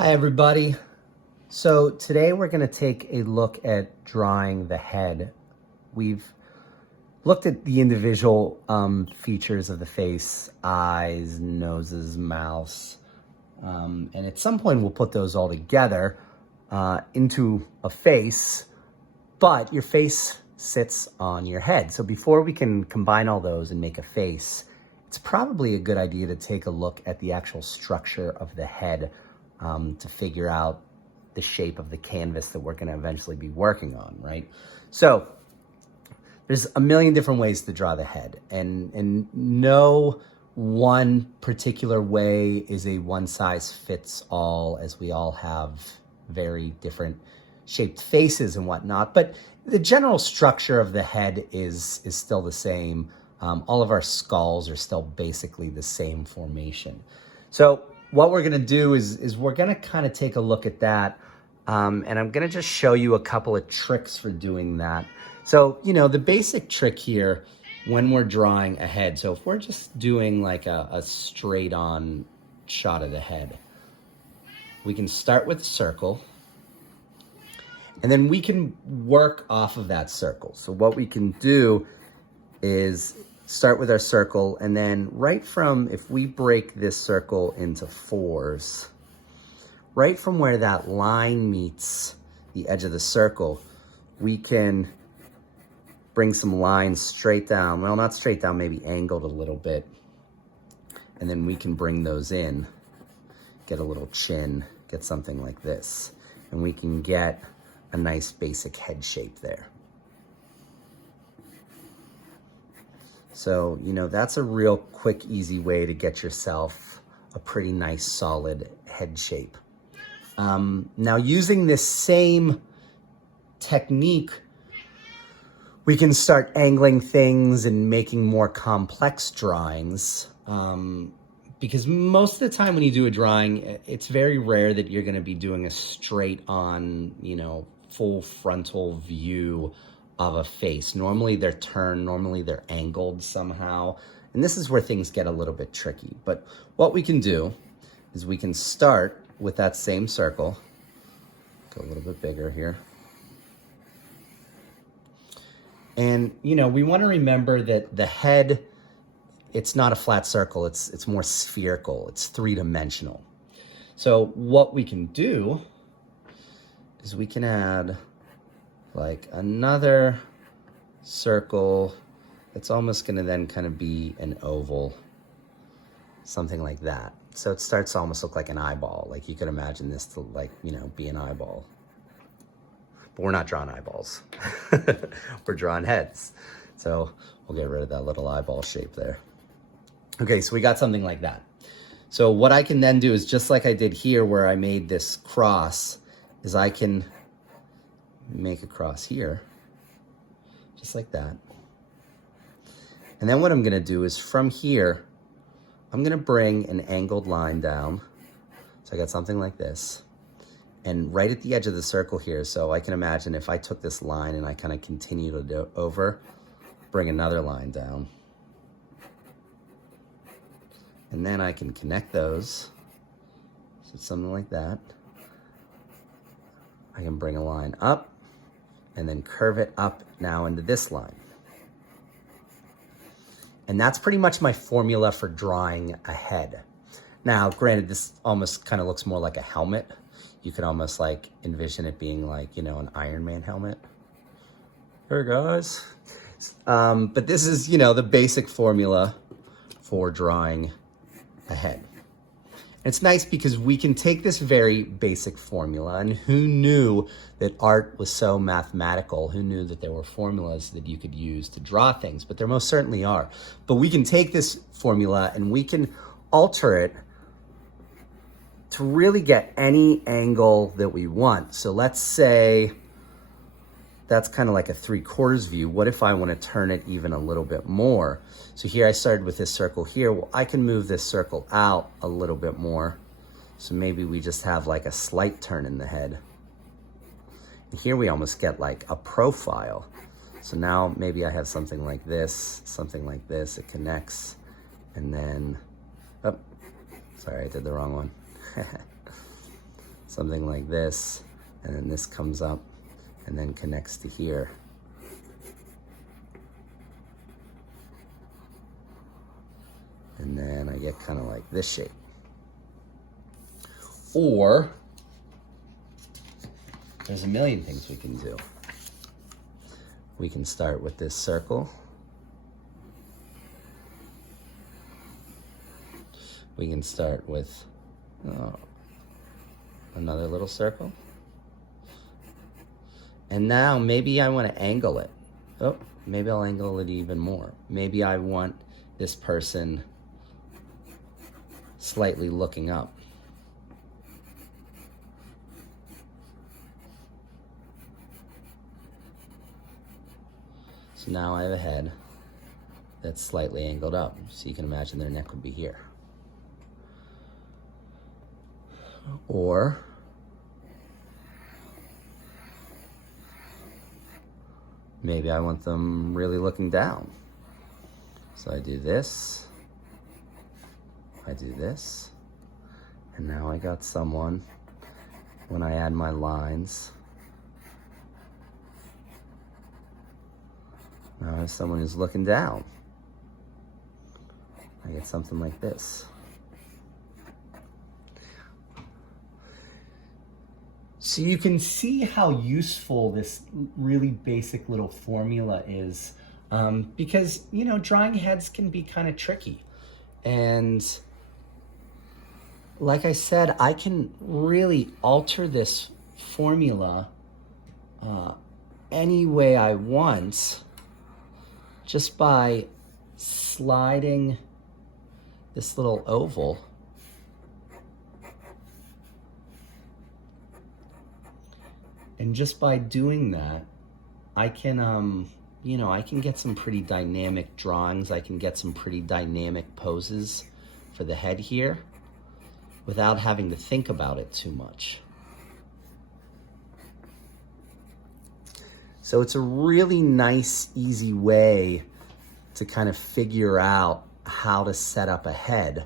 Hi everybody. So today we're going to take a look at drawing the head. We've looked at the individual features of the face, eyes, noses, mouths, and at some point we'll put those all together into a face, but your face sits on your head. So before we can combine all those and make a face, it's probably a good idea to take a look at the actual structure of the head to figure out the shape of the canvas that we're going to eventually be working on, right? So there's a million different ways to draw the head, and no one particular way is a one size fits all, as we all have very different shaped faces and whatnot. But the general structure of the head is still the same. All of our skulls are still basically the same formation. So what we're gonna do is we're gonna kind of take a look at that, and I'm gonna just show you a couple of tricks for doing that. So, you know, the basic trick here when we're drawing a head, so if we're just doing like a straight on shot of the head, we can start with a circle, and then we can work off of that circle. So what we can do is start with our circle, and then right from, if we break this circle into fours, right from where that line meets the edge of the circle, we can bring some lines straight down. Well, not straight down, maybe angled a little bit. And then we can bring those in, get a little chin, get something like this. And we can get a nice basic head shape there. So, you know, that's a real quick, easy way to get yourself a pretty nice, solid head shape. Now, using this same technique, we can start angling things and making more complex drawings. Because most of the time when you do a drawing, it's very rare that you're going to be doing a straight on, you know, full frontal view of a face. Normally they're turned, normally they're angled somehow. And this is where things get a little bit tricky. But what we can do is we can start with that same circle. Go a little bit bigger here. And, you know, we want to remember that the head, it's not a flat circle, it's more spherical, it's three-dimensional. So what we can do is we can add like another circle that's almost gonna then kind of be an oval, something like that. So it starts to almost look like an eyeball. Like you could imagine this to, like, you know, be an eyeball. But we're not drawing eyeballs. We're drawing heads. So we'll get rid of that little eyeball shape there. Okay, so we got something like that. So what I can then do is, just like I did here where I made this cross, is I can make a cross here, just like that. And then what I'm gonna do is from here, I'm gonna bring an angled line down. So I got something like this. And right at the edge of the circle here, so I can imagine if I took this line and I kind of continue to do over, bring another line down. And then I can connect those. So it's something like that. I can bring a line up and then curve it up now into this line. And that's pretty much my formula for drawing a head. Now, granted, this almost kind of looks more like a helmet. You could almost like envision it being like, you know, an Iron Man helmet. Here, guys. But this is, you know, the basic formula for drawing a head. It's nice because we can take this very basic formula, and who knew that art was so mathematical? Who knew that there were formulas that you could use to draw things? But there most certainly are. But we can take this formula and we can alter it to really get any angle that we want. So let's say that's kind of like a 3/4 view. What if I want to turn it even a little bit more? So here I started with this circle here. Well, I can move this circle out a little bit more. So maybe we just have like a slight turn in the head. And here we almost get like a profile. So now maybe I have something like this, it connects, and then, oh, sorry, I did the wrong one. something like this, and then this comes up and then connects to here. And then I get kind of like this shape. Or there's a million things we can do. We can start with this circle. We can start with another little circle. And now maybe I want to angle it. Oh, maybe I'll angle it even more. Maybe I want this person slightly looking up. So now I have a head that's slightly angled up. So you can imagine their neck would be here. Or maybe I want them really looking down. So I do this, I do this, and now I got someone, when I add my lines, now I have someone who's looking down. I get something like this. So you can see how useful this really basic little formula is, because, you know, drawing heads can be kind of tricky. And like I said, I can really alter this formula any way I want just by sliding this little oval and just by doing that, I can, you know, I can get some pretty dynamic drawings. I can get some pretty dynamic poses for the head here without having to think about it too much. So it's a really nice, easy way to kind of figure out how to set up a head.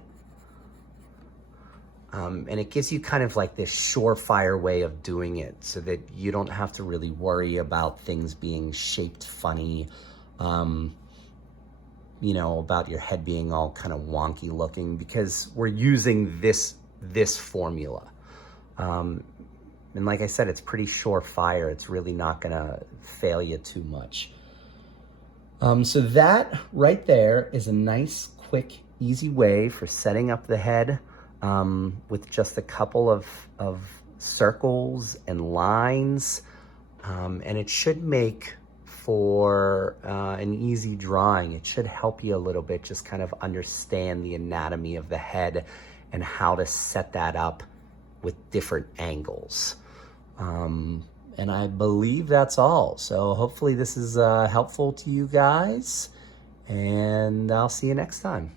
And it gives you kind of like this surefire way of doing it so that you don't have to really worry about things being shaped funny, you know, about your head being all kind of wonky looking, because we're using this formula. And like I said, it's pretty surefire. It's really not gonna fail you too much. So that right there is a nice, quick, easy way for setting up the head. With just a couple of circles and lines, and it should make for an easy drawing. It should help you a little bit just kind of understand the anatomy of the head and how to set that up with different angles. And I believe that's all. So hopefully this is helpful to you guys, and I'll see you next time.